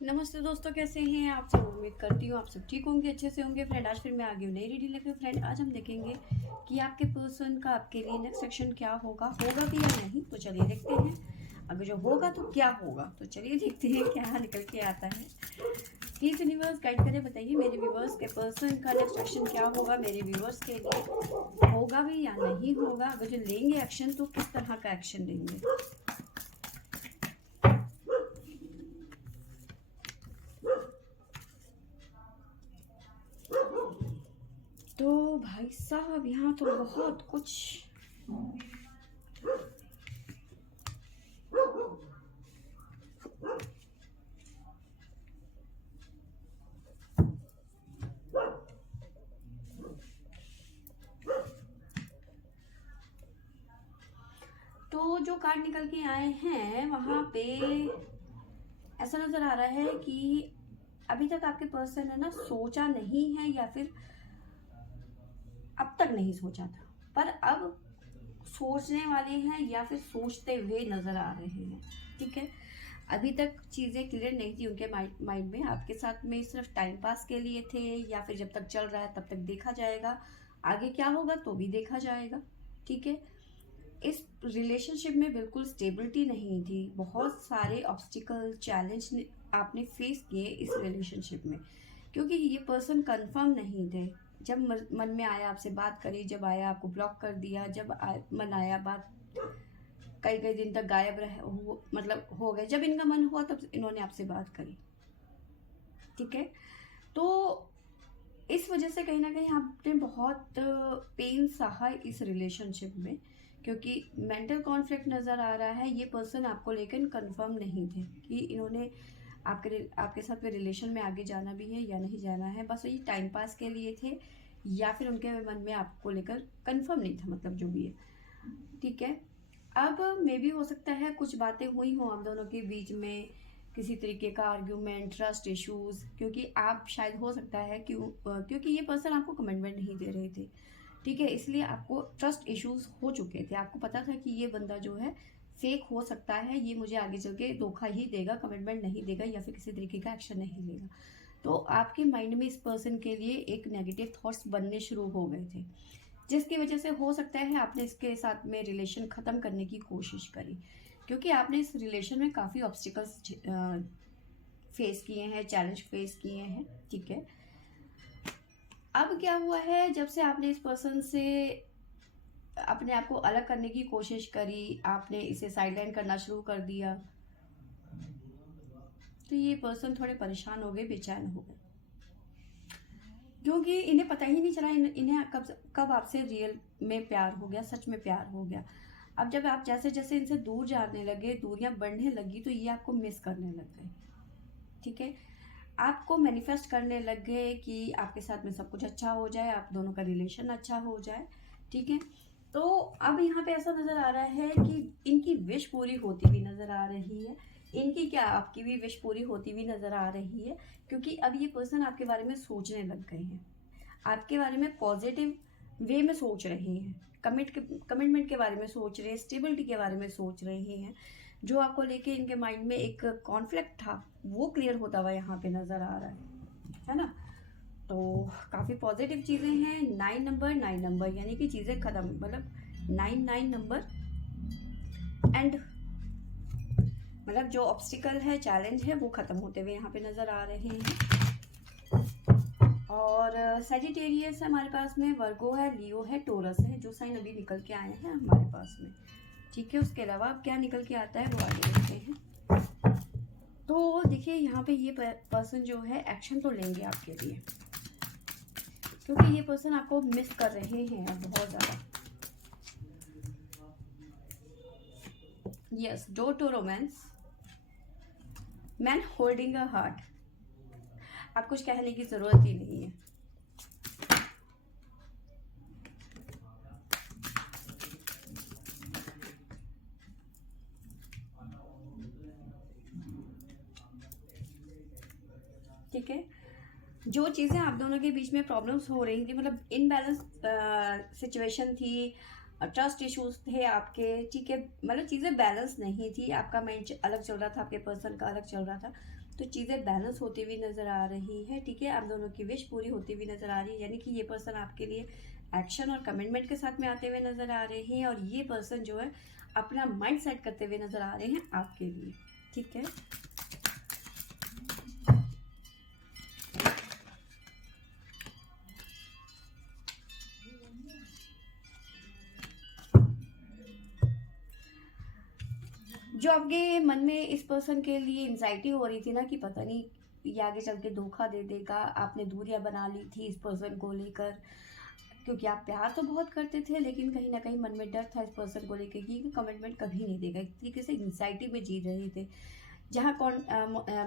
नमस्ते दोस्तों, कैसे हैं आप सब। उम्मीद करती हूँ आप सब ठीक होंगे, अच्छे से होंगे। फ्रेंड, आज फिर मैं आ गई हूँ नई रीडिंग लेकर। फ्रेंड, आज हम देखेंगे कि आपके पर्सन का आपके लिए नेक्स्ट सेक्शन क्या होगा भी या नहीं। तो चलिए देखते हैं। अगर जो होगा तो क्या होगा, तो चलिए देखते हैं क्या निकल के आता है। प्लीज यूनिवर्स गाइड करें, बताइए मेरे व्यूवर्स के पर्सन का नेक्स्ट सेक्शन क्या होगा मेरे व्यूवर्स के लिए। होगा भी या नहीं होगा, अगर जो लेंगे एक्शन तो किस तरह का एक्शन लेंगे। तो भाई साहब, यहाँ तो बहुत कुछ। तो जो कार्ड निकल के आए हैं वहाँ पे ऐसा नजर आ रहा है कि अभी तक आपके पर्सन है ना, सोचा नहीं है या फिर अब तक नहीं सोचा था, पर अब सोचने वाले हैं या फिर सोचते हुए नजर आ रहे हैं। ठीक है, अभी तक चीज़ें क्लियर नहीं थी उनके माइंड में। आपके साथ में सिर्फ टाइम पास के लिए थे, या फिर जब तक चल रहा है तब तक देखा जाएगा, आगे क्या होगा तो भी देखा जाएगा। ठीक है, इस रिलेशनशिप में बिल्कुल स्टेबिलिटी नहीं थी। बहुत सारे ऑब्स्टिकल चैलेंज आपने फेस किए इस रिलेशनशिप में, क्योंकि ये पर्सन कंफर्म नहीं थे। जब मन में आया आपसे बात करी, जब आया आपको ब्लॉक कर दिया, जब मन आया बात कई कई दिन तक गायब रहे, मतलब हो गए। जब इनका मन हुआ तब इन्होंने आपसे बात करी। ठीक है, तो इस वजह से कहीं ना कहीं आपने बहुत पेन सहा इस रिलेशनशिप में, क्योंकि मेंटल कॉन्फ्लिक्ट नज़र आ रहा है। ये पर्सन आपको लेकर कंफर्म नहीं थे कि इन्होंने आपके साथ में रिलेशन में आगे जाना भी है या नहीं जाना है। बस ये टाइम पास के लिए थे, या फिर उनके मन में आपको लेकर कंफर्म नहीं था, मतलब जो भी है। ठीक है, अब मे भी हो सकता है कुछ बातें हुई हों आप दोनों के बीच में, किसी तरीके का आर्ग्यूमेंट, ट्रस्ट इश्यूज, क्योंकि आप शायद हो सकता है क्योंकि ये पर्सन आपको कमिटमेंट नहीं दे रहे थे। ठीक है, इसलिए आपको ट्रस्ट इश्यूज हो चुके थे। आपको पता था कि ये बंदा जो है फेक हो सकता है, ये मुझे आगे चल के धोखा ही देगा, कमिटमेंट नहीं देगा या फिर किसी तरीके का एक्शन नहीं लेगा। तो आपके माइंड में इस पर्सन के लिए एक नेगेटिव थॉट्स बनने शुरू हो गए थे, जिसकी वजह से हो सकता है आपने इसके साथ में रिलेशन ख़त्म करने की कोशिश करी, क्योंकि आपने इस रिलेशन में काफ़ी ऑब्स्टिकल्स फेस किए हैं, चैलेंज फेस किए हैं। ठीक है, अब क्या हुआ है, जब से आपने इस पर्सन से अपने आप को अलग करने की कोशिश करी, आपने इसे साइडलाइन करना शुरू कर दिया, तो ये पर्सन थोड़े परेशान हो गए, बेचैन हो गए, क्योंकि इन्हें पता ही नहीं चला इन्हें कब कब आपसे रियल में प्यार हो गया, सच में प्यार हो गया। अब जब आप जैसे जैसे इनसे दूर जाने लगे, दूरियां बढ़ने लगी, तो ये आपको मिस करने लग गए। ठीक है, आपको मैनिफेस्ट करने लग गए कि आपके साथ में सब कुछ अच्छा हो जाए, आप दोनों का रिलेशन अच्छा हो जाए। ठीक है, तो अब यहाँ पे ऐसा नज़र आ रहा है कि इनकी विश पूरी होती हुई नज़र आ रही है। इनकी क्या, आपकी भी विश पूरी होती हुई नज़र आ रही है, क्योंकि अब ये पर्सन आपके बारे में सोचने लग गए हैं, आपके बारे में पॉजिटिव वे में सोच रहे हैं, कमिटमेंट के बारे में सोच रहे हैं, स्टेबिलिटी के बारे में सोच रहे हैं। जो आपको लेके इनके माइंड में एक कॉन्फ्लिक्ट था, वो क्लियर होता हुआ यहाँ पे नज़र आ रहा है ना। तो काफ़ी पॉजिटिव चीज़ें हैं। 9 नंबर यानी कि चीज़ें ख़त्म, मतलब 9 एंड, मतलब जो ऑब्स्टिकल है, चैलेंज है, वो ख़त्म होते हुए यहाँ पे नज़र आ रहे हैं। और सेजिटेरियस है हमारे पास में, वर्गो है, लियो है, टोरस है, जो साइन अभी निकल के आए हैं हमारे पास में। ठीक है, उसके अलावा अब क्या निकल के आता है वो आगे देखते हैं। तो देखिए, यहाँ पे ये पर्सन जो है एक्शन तो लेंगे आपके लिए, क्योंकि ये पर्सन आपको मिस कर रहे हैं बहुत ज़्यादा। Yes, door to romance, man holding a heart. आप कुछ कहने की ज़रूरत ही नहीं है। ठीक है, जो चीज़ें आप दोनों के बीच में प्रॉब्लम्स हो रही थी, मतलब इनबैलेंस सिचुएशन थी, ट्रस्ट इश्यूज थे आपके, ठीक है, मतलब चीज़ें बैलेंस नहीं थी, आपका माइंड अलग चल रहा था, आपके पर्सन का अलग चल रहा था, तो चीज़ें बैलेंस होती हुई नज़र आ रही है, ठीक है। आप दोनों की विश पूरी होती हुई नज़र आ रही है, यानी कि ये पर्सन आपके लिए एक्शन और कमिटमेंट के साथ में आते हुए नज़र आ रहे हैं, और ये पर्सन जो है अपना माइंड सेट करते हुए नज़र आ रहे हैं आपके लिए, ठीक है। जो आपके मन में इस पर्सन के लिए एंजाइटी हो रही थी ना कि पता नहीं ये आगे चल के धोखा दे देगा, आपने दूरियां बना ली थी इस पर्सन को लेकर, क्योंकि आप प्यार तो बहुत करते थे, लेकिन कहीं ना कहीं मन में डर था इस पर्सन को लेकर कि कमिटमेंट कभी नहीं देगा, एक तरीके से एंजाइटी में जी रहे थे। जहाँ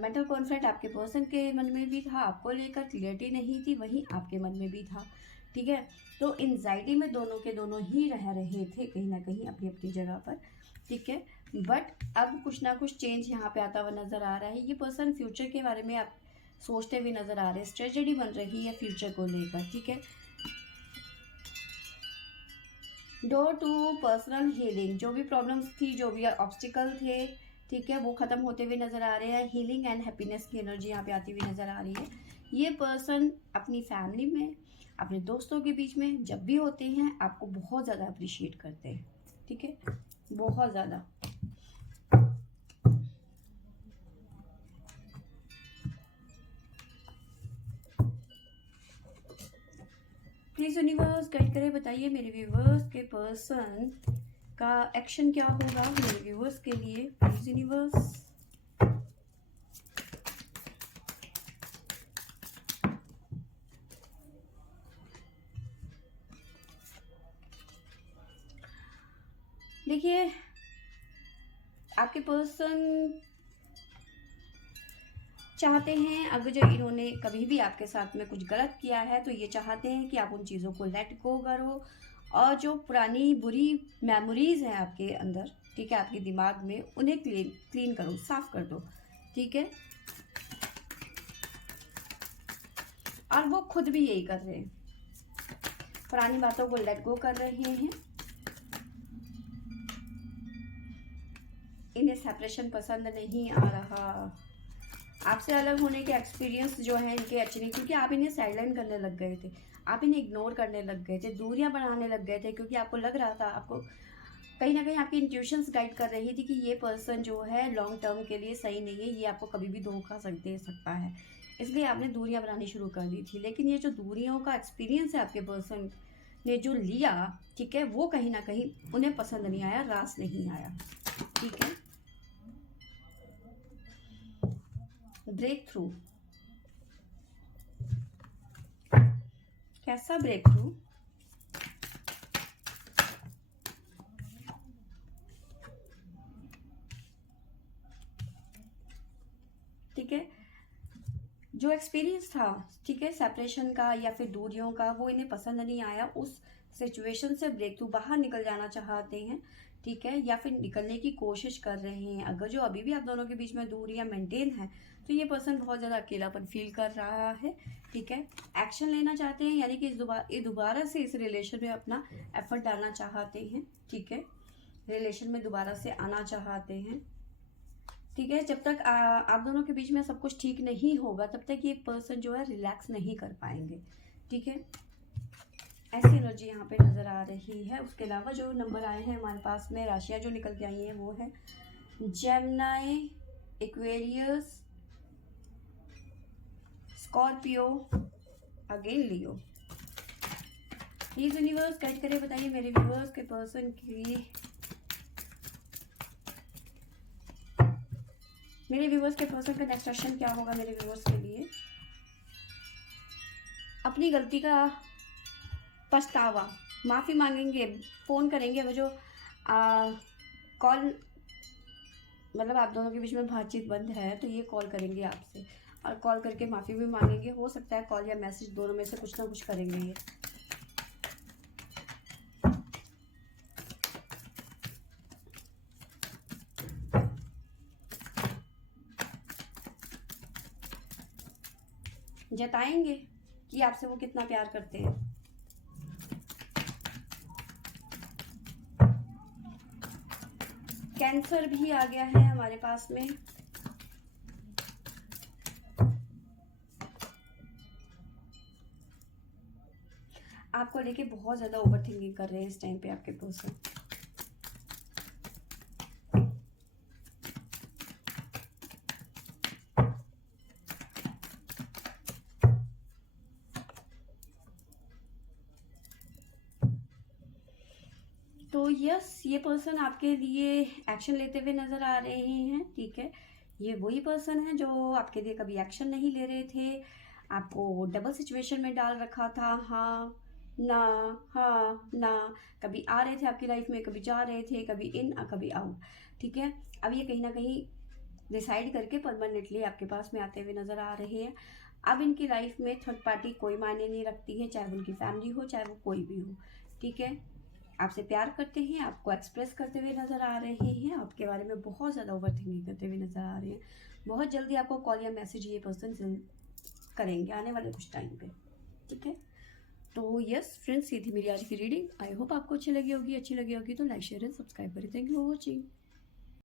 मेंटल कॉन्फ्लिक्ट आपके पर्सन के मन में भी था, आपको लेकर क्लियरिटी नहीं थी, वहीं आपके मन में भी था, ठीक है। तो एंजाइटी में दोनों के दोनों ही रह रहे थे कहीं ना कहीं अपनी अपनी जगह पर, ठीक है। बट अब कुछ ना कुछ चेंज यहाँ पे आता हुआ नजर आ रहा है। ये पर्सन फ्यूचर के बारे में आप सोचते हुए नजर आ रहे हैं, स्ट्रेटजी बन रही है फ्यूचर को लेकर, ठीक है। डोर टू पर्सनल हीलिंग, जो भी प्रॉब्लम्स थी, जो भी ऑब्स्टिकल थे, ठीक है, वो खत्म होते हुए नजर आ रहे हैं। हीलिंग एंड हैप्पीनेस की एनर्जी यहाँ पे आती हुई नजर आ रही है। ये पर्सन अपनी फैमिली में, अपने दोस्तों के बीच में जब भी होते हैं आपको बहुत ज़्यादा अप्रिशिएट करते हैं, ठीक है, बहुत ज़्यादा। प्लीज यूनिवर्स गाइड करें, बताइए मेरे व्यूवर्स के पर्सन का एक्शन क्या होगा मेरे व्यूवर्स के लिए, प्लीज यूनिवर्स। देखिए आपके पर्सन चाहते हैं, अगर जो इन्होंने कभी भी आपके साथ में कुछ गलत किया है तो ये चाहते हैं कि आप उन चीज़ों को लेट गो करो, और जो पुरानी बुरी मेमोरीज हैं आपके अंदर, ठीक है, आपके दिमाग में, उन्हें क्लीन करो, साफ कर दो, ठीक है। और वो खुद भी यही कर रहे हैं, पुरानी बातों को लेट गो कर रहे हैं। इन्हें सेपरेशन पसंद नहीं आ रहा, आपसे अलग होने के एक्सपीरियंस जो है इनके अच्छे नहीं, क्योंकि आप इन्हें साइलेंट करने लग गए थे, आप इन्हें इग्नोर करने लग गए थे, दूरियां बनाने लग गए थे, क्योंकि आपको लग रहा था, आपको कहीं ना कहीं आपकी इंट्यूशंस गाइड कर रही थी कि ये पर्सन जो है लॉन्ग टर्म के लिए सही नहीं है, ये आपको कभी भी धोखा दे सकता है, इसलिए आपने दूरियां बनानी शुरू कर दी थी। लेकिन ये जो दूरियों का एक्सपीरियंस है आपके पर्सन ने जो लिया, ठीक है, वो कहीं ना कहीं उन्हें पसंद नहीं आया, रास नहीं आया, ठीक है। ब्रेक थ्रू, कैसा ब्रेक थ्रू? ठीक है, जो एक्सपीरियंस था, ठीक है, सेपरेशन का या फिर दूरियों का, वो इन्हें पसंद नहीं आया, उस सिचुएशन से ब्रेक थ्रू, बाहर निकल जाना चाहते हैं, ठीक है, या फिर निकलने की कोशिश कर रहे हैं। अगर जो अभी भी आप दोनों के बीच में दूरियां मेंटेन है तो ये पर्सन बहुत ज़्यादा अकेलापन फील कर रहा है, ठीक है, एक्शन लेना चाहते हैं, यानी कि दोबारा से इस रिलेशन में अपना एफर्ट डालना चाहते हैं, ठीक है, रिलेशन में दोबारा से आना चाहते हैं, ठीक है। जब तक आप दोनों के बीच में सब कुछ ठीक नहीं होगा तब तक ये पर्सन जो है रिलैक्स नहीं कर पाएंगे, ठीक है, ऐसी एनर्जी यहाँ पे नज़र आ रही है। उसके अलावा जो नंबर आए हैं हमारे पास में, राशियाँ जो निकल के आई हैं वो है Gemini, Aquarius, Scorpio, again Leo. Please universe guide करें, बताइए मेरे व्यूअर्स के पर्सन की, मेरे व्यूवर्स के पर्सन का नेक्स्ट क्वेश्चन क्या होगा मेरे व्यूवर्स के लिए। अपनी गलती का पछतावा, माफ़ी मांगेंगे, फ़ोन करेंगे, वो जो कॉल, मतलब आप दोनों के बीच में बातचीत बंद है तो ये कॉल करेंगे आपसे, और कॉल करके माफ़ी भी मांगेंगे, हो सकता है कॉल या मैसेज, दोनों में से कुछ ना कुछ करेंगे ये। जताएंगे कि आपसे वो कितना प्यार करते हैं। कैंसर भी आ गया है हमारे पास में। आपको लेके बहुत ज़्यादा ओवर थिंकिंग कर रहे हैं इस टाइम पे आपके पर्सन। तो यस, ये पर्सन आपके लिए एक्शन लेते हुए नज़र आ रहे हैं, ठीक है। ये वही पर्सन है जो आपके लिए कभी एक्शन नहीं ले रहे थे, आपको डबल सिचुएशन में डाल रखा था, हाँ ना हाँ ना, कभी आ रहे थे आपकी लाइफ में, कभी जा रहे थे, कभी इन कभी आउट, ठीक है। अब ये कहीं ना कहीं डिसाइड करके परमानेंटली आपके पास में आते हुए नज़र आ रहे हैं। अब इनकी लाइफ में थर्ड पार्टी कोई मायने नहीं रखती है, चाहे उनकी फैमिली हो, चाहे वो कोई भी हो, ठीक है। आपसे प्यार करते हैं, आपको एक्सप्रेस करते हुए नज़र आ रहे हैं, आपके बारे में बहुत ज़्यादा ओवर थिंकिंग करते हुए नज़र आ रहे हैं। बहुत जल्दी आपको कॉल या मैसेज ये पर्सन करेंगे आने वाले कुछ टाइम पे, ठीक है। तो यस फ्रेंड्स, ये थी मेरी आज की रीडिंग। आई होप आपको अच्छी लगी होगी तो लाइक शेयर एंड सब्सक्राइब करें। Thank you for watching.